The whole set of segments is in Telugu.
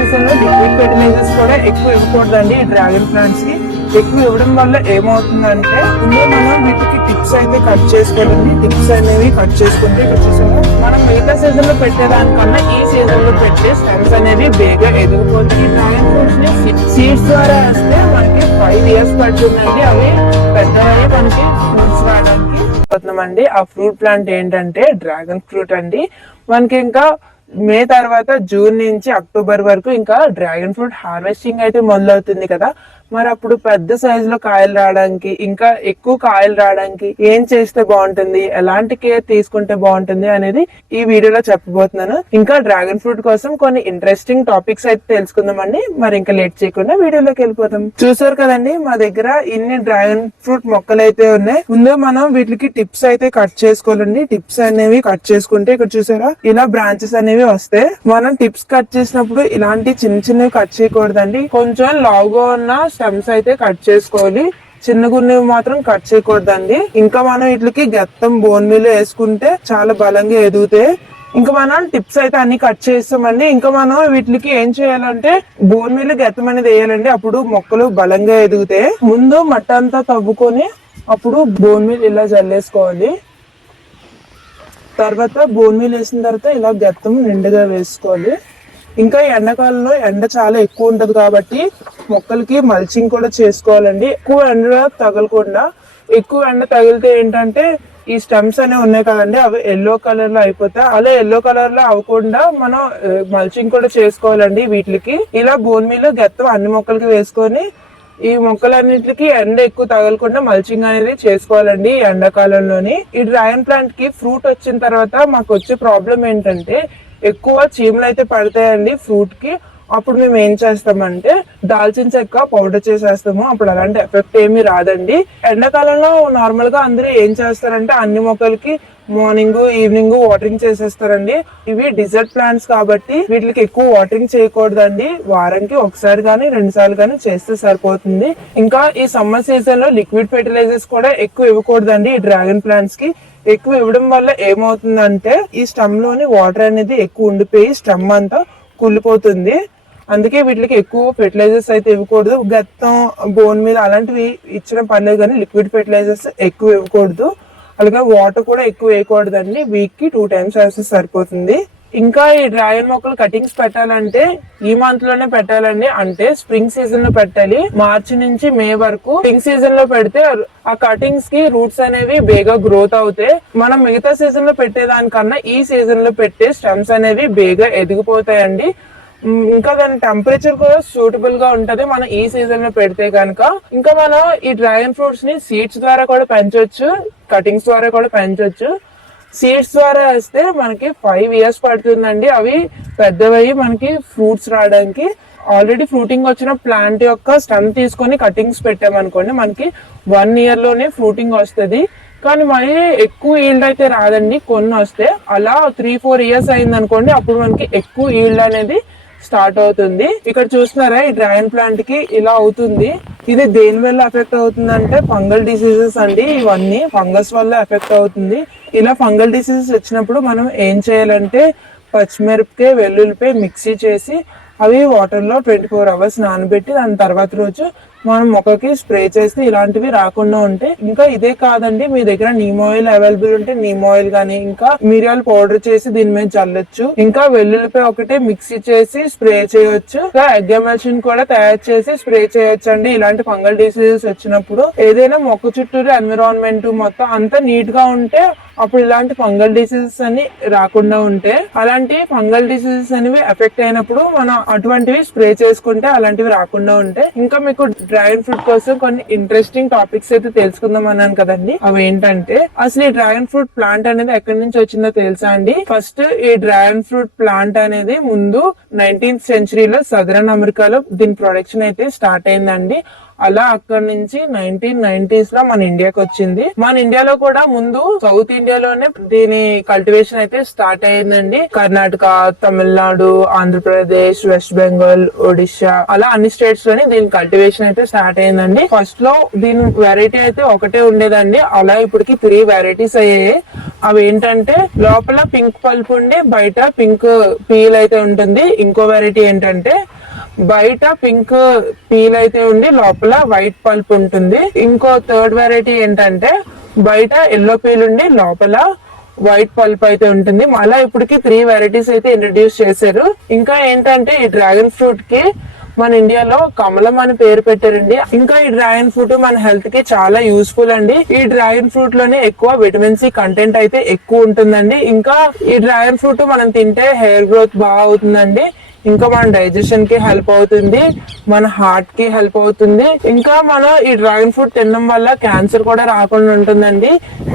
సీజన్ లో లిక్విడ్ ఫెర్టిలైజర్స్ కూడా ఎక్కువ ఇవ్వకూడదండి ఈ డ్రాగన్ ప్లాంట్స్ కి. ఎక్కువ ఇవ్వడం వల్ల ఏమవుతుందంటే ముందు మనం వీటికి టిప్స్ అయితే కట్ చేసుకోవాలండి. టిప్స్ అనేవి కట్ చేసుకుంటే చూసాము మనం మిగతా సీజన్ లో పెట్టేదానికన్నా ఈ సీజన్ లో పెట్టే స్టెమ్స్ అనేవి బేగా ఎదిగిపోతాయి. డ్రాగన్ ఫ్రూట్స్ ని సీడ్స్ ద్వారా వేస్తే మనకి 5 years పడుతుందండి అవి పెద్దవి మనకి ఫ్రూట్స్ రావడానికి. పోతున్నామండి ఆ ఫ్రూట్ ప్లాంట్ ఏంటంటే డ్రాగన్ ఫ్రూట్ అండి. మనకి ఇంకా మే తర్వాత జూన్ నుంచి అక్టోబర్ వరకు ఇంకా డ్రాగన్ ఫ్రూట్ హార్వెస్టింగ్ అయితే మొదలవుతుంది కదా. మరి అప్పుడు పెద్ద సైజ్ లో కాయలు రావడానికి ఇంకా ఎక్కువ కాయలు రావడానికి ఏం చేస్తే బాగుంటుంది, ఎలాంటి కేర్ తీసుకుంటే బాగుంటుంది అనేది ఈ వీడియోలో చెప్పబోతున్నాను. ఇంకా డ్రాగన్ ఫ్రూట్ కోసం కొన్ని ఇంట్రెస్టింగ్ టాపిక్స్ అయితే తెలుసుకుందామండి. మరి ఇంకా లేట్ చేయకుండా వీడియోలోకి వెళ్ళిపోతాం. చూసారు కదండి మా దగ్గర ఇన్ని డ్రాగన్ ఫ్రూట్ మొక్కలు అయితే ఉన్నాయి. ముందు మనం వీటికి టిప్స్ అయితే కట్ చేసుకోవాలండి. టిప్స్ అనేవి కట్ చేసుకుంటే ఇక్కడ చూసారా ఇలా బ్రాంచెస్ అనేవి వస్తే మనం టిప్స్ కట్ చేసినప్పుడు ఇలాంటి చిన్న చిన్నవి కట్ చేయకూడదండి. కొంచెం లావుగా ఉన్న స్టెమ్స్ అయితే కట్ చేసుకోవాలి. చిన్న గున్నవి మాత్రం కట్ చేయకూడదండి. ఇంకా మనం వీటికి గెత్తం బోన్ మీల్ వేసుకుంటే చాలా బలంగా ఎదుగుతాయి. ఇంకా మనం టిప్స్ అయితే అన్ని కట్ చేస్తామండి. ఇంకా మనం వీటికి ఏం చేయాలంటే బోన్ మీల్ గెత్తం అనేది వేయాలండి. అప్పుడు మొక్కలు బలంగా ఎదుగుతాయి. ముందు మట్ట అంతా తవ్వుకొని అప్పుడు బోన్ మీల్ ఇలా జల్లేసుకోవాలి. తర్వాత బోన్ మీల్ వేసిన తర్వాత ఇలా గెత్తం నిండుగా వేసుకోవాలి. ఇంకా ఎండాకాలంలో ఎండ చాలా ఎక్కువ ఉంటది కాబట్టి మొక్కలకి మల్చింగ్ కూడా చేసుకోవాలండి. ఎక్కువ ఎండ తగలకుండా, ఎక్కువ ఎండ తగిలితే ఏంటంటే ఈ స్టెమ్స్ అనేవి ఉన్నాయి కదండి అవి ఎల్లో కలర్ లో అయిపోతాయి. అలా ఎల్లో కలర్ లో అవ్వకుండా మనం మల్చింగ్ కూడా చేసుకోవాలండి. వీటికి ఇలా బోన్ మీల్ గెత్తం అన్ని మొక్కలకి వేసుకొని ఈ మొక్కలన్నిటికి ఎండ ఎక్కువ తగలకుండా మల్చింగ్ అనేది చేసుకోవాలండి ఎండాకాలంలోని. ఈ డ్రాగన్ ప్లాంట్ కి ఫ్రూట్ వచ్చిన తర్వాత మాకు వచ్చే ప్రాబ్లం ఏంటంటే ఎక్కువ చీమలు అయితే పడతాయండి ఫ్రూట్ కి. అప్పుడు మేము ఏం చేస్తామంటే దాల్చిన చెక్క పౌడర్ చేసేస్తాము. అప్పుడు అలాంటి ఎఫెక్ట్ ఏమీ రాదండి. ఎండాకాలంలో నార్మల్ గా అందరూ ఏం చేస్తారంటే అన్ని మొక్కలకి మార్నింగ్ ఈవినింగ్ వాటరింగ్ చేసేస్తారండి. ఇవి డిజర్ట్ ప్లాంట్స్ కాబట్టి వీటికి ఎక్కువ వాటరింగ్ చేయకూడదండి. వారానికి ఒకసారి కానీ 2 సార్లు కానీ చేస్తే సరిపోతుంది. ఇంకా ఈ సమ్మర్ సీజన్ లో లిక్విడ్ ఫెర్టిలైజర్స్ కూడా ఎక్కువ ఇవ్వకూడదండి ఈ డ్రాగన్ ప్లాంట్స్ కి. ఎక్కువ ఇవ్వడం వల్ల ఏమవుతుందంటే ఈ స్టెమ్ లోని వాటర్ అనేది ఎక్కువ ఉండిపోయి స్టెమ్ అంతా కుళ్ళిపోతుంది. అందుకే వీటికి ఎక్కువ ఫెర్టిలైజర్స్ అయితే ఇవ్వకూడదు. గత్తం బోన్ మీద అలాంటివి ఇచ్చిన పర్లేదు కానీ లిక్విడ్ ఫెర్టిలైజర్స్ ఎక్కువ ఇవ్వకూడదు. అలాగే వాటర్ కూడా ఎక్కువ వేయకూడదండి. వీక్ కి 2 times వేస్తే సరిపోతుంది. ఇంకా ఈ డ్రాగన్ మొక్కలు కటింగ్స్ పెట్టాలంటే ఈ మంత్ లోనే పెట్టాలండి. అంటే స్ప్రింగ్ సీజన్ లో పెట్టాలి. మార్చి నుంచి మే వరకు స్ప్రింగ్ సీజన్ లో పెడితే ఆ కటింగ్స్ కి రూట్స్ అనేవి బేగా గ్రోత్ అవుతాయి. మనం మిగతా సీజన్ లో పెట్టేదానికన్నా ఈ సీజన్ లో పెట్టే స్టెమ్స్ అనేవి బేగా ఎదిగిపోతాయండి. ఇంకా దాని టెంపరేచర్ కూడా సూటబుల్ గా ఉంటది మనం ఈ సీజన్ లో పెడితే కనుక. ఇంకా మనం ఈ డ్రాగన్ ఫ్రూట్స్ ని సీడ్స్ ద్వారా కూడా పెంచవచ్చు, కటింగ్స్ ద్వారా కూడా పెంచవచ్చు. సీడ్స్ ద్వారా వేస్తే మనకి 5 years పడుతుందండి అవి పెద్దవయ్యి మనకి ఫ్రూట్స్ రావడానికి. ఆల్రెడీ ఫ్రూటింగ్ వచ్చిన ప్లాంట్ యొక్క స్టెమ్ తీసుకొని కటింగ్స్ పెట్టామనుకోండి మనకి 1 year లోనే ఫ్రూటింగ్ వస్తుంది. కానీ మరీ ఎక్కువ ఈల్డ్ అయితే రాదండి, కొన్ని వస్తే. అలా 3-4 years అయింది అనుకోండి అప్పుడు మనకి ఎక్కువ ఈల్డ్ అనేది స్టార్ట్ అవుతుంది. ఇక్కడ చూస్తున్నారా ఈ డ్రాగన్ ప్లాంట్ కి ఇలా అవుతుంది. ఇది దేని వల్ల ఎఫెక్ట్ అవుతుంది అంటే ఫంగల్ డిసీజెస్ అండి. ఇవన్నీ ఫంగస్ వల్ల ఎఫెక్ట్ అవుతుంది. ఇలా ఫంగల్ డిసీజెస్ వచ్చినప్పుడు మనం ఏం చేయాలంటే పచ్చిమిరపకాయ వెల్లుల్లిపాయ మిక్సీ చేసి అవి వాటర్ లో 24 hours నానబెట్టి దాని తర్వాత రోజు మనం మొక్కకి స్ప్రే చేస్తే ఇలాంటివి రాకుండా ఉంటాయి. ఇంకా ఇదే కాదండి మీ దగ్గర నీమ్ ఆయిల్ అవైలబుల్ ఉంటే నీమ్ ఆయిల్ గానీ ఇంకా మిరియాలు పౌడర్ చేసి దీని మీద చల్లొచ్చు. ఇంకా వెల్లుల్లిపాయ ఒకటే మిక్సీ చేసి స్ప్రే చేయొచ్చు. ఇంకా ఎగ్ ఎమల్షన్ కూడా తయారు చేసి స్ప్రే చేయొచ్చు అండి. ఇలాంటి ఫంగల్ డిసీజెస్ వచ్చినప్పుడు ఏదైనా మొక్క చుట్టూరు ఎన్విరాన్మెంట్ మొత్తం అంతా నీట్ గా ఉంటే అప్పుడు ఇలాంటి ఫంగల్ డిసీజెస్ అని రాకుండా ఉంటే, అలాంటి ఫంగల్ డిసీజెస్ అనేవి ఎఫెక్ట్ అయినప్పుడు మనం అటువంటివి స్ప్రే చేసుకుంటే అలాంటివి రాకుండా ఉంటాయి. ఇంకా మీకు డ్రాగన్ ఫ్రూట్ కోసం కొన్ని ఇంట్రెస్టింగ్ టాపిక్స్ అయితే తెలుసుకుందాం అన్నాను కదండి. అవి ఏంటంటే అసలు ఈ డ్రాగన్ ఫ్రూట్ ప్లాంట్ అనేది ఎక్కడి నుంచి వచ్చిందో తెలుసా అండి? ఫస్ట్ ఈ డ్రాగన్ ఫ్రూట్ ప్లాంట్ అనేది ముందు 19th century లో సదరన్ అమెరికాలో దీని ప్రొడక్షన్ అయితే స్టార్ట్ అయిందండి. అలా అక్కడ నుంచి 1990s లో మన ఇండియాకి వచ్చింది. మన ఇండియాలో కూడా ముందు సౌత్ ఇండియాలోనే దీని కల్టివేషన్ అయితే స్టార్ట్ అయిందండి. కర్ణాటక, తమిళనాడు, ఆంధ్రప్రదేశ్, వెస్ట్ బెంగాల్, ఒడిశా అలా అన్ని స్టేట్స్ లోని దీని కల్టివేషన్ అయితే స్టార్ట్ అయిందండి. ఫస్ట్ లో దీని వెరైటీ అయితే ఒకటే ఉండేదండి. అలా ఇప్పటికి 3 varieties అయ్యాయి. అవి ఏంటంటే లోపల పింక్ పల్ప్ ఉండి బయట పింక్ పీల్ అయితే ఉంటుంది. ఇంకో వెరైటీ ఏంటంటే బయట పింక్ పీల్ అయితే ఉండి లోపల వైట్ పల్ప్ ఉంటుంది. ఇంకో థర్డ్ వెరైటీ ఏంటంటే బయట ఎల్లో పీల్ ఉండి లోపల వైట్ పల్ప్ అయితే ఉంటుంది. అలా ఇప్పటికి 3 వెరైటీస్ అయితే ఇంట్రడ్యూస్ చేశారు. ఇంకా ఏంటంటే ఈ డ్రాగన్ ఫ్రూట్ కి మన ఇండియాలో కమలం అని పేరు పెట్టారండి. ఇంకా ఈ డ్రాగన్ ఫ్రూట్ మన హెల్త్ కి చాలా యూస్ఫుల్ అండి. ఈ డ్రాగన్ ఫ్రూట్ లోనే ఎక్కువ విటమిన్ సి కంటెంట్ అయితే ఎక్కువ ఉంటుందండి. ఇంకా ఈ డ్రాగన్ ఫ్రూట్ మనం తింటే హెయిర్ గ్రోత్ బాగా అవుతుందండి. ఇంకా మన డైజెషన్ కి హెల్ప్ అవుతుంది, మన హార్ట్ కి హెల్ప్ అవుతుంది. ఇంకా మనం ఈ డ్రాగన్ ఫ్రూట్ తినడం వల్ల క్యాన్సర్ కూడా రాకుండా ఉంటుందండి,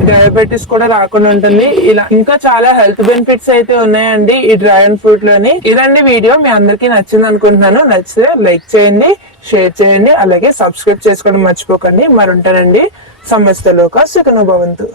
డయాబెటీస్ కూడా రాకుండా ఉంటుంది. ఇలా ఇంకా చాలా హెల్త్ బెనిఫిట్స్ అయితే ఉన్నాయండి ఈ డ్రాగన్ ఫ్రూట్ లోని. ఇదండి వీడియో, మీ అందరికీ నచ్చింది అనుకుంటున్నాను. నచ్చితే లైక్ చేయండి, షేర్ చేయండి, అలాగే సబ్స్క్రైబ్ చేసుకోవడం మర్చిపోకండి. మరి ఉంటానండి. సమస్త లోక సుఖినో భవంతు.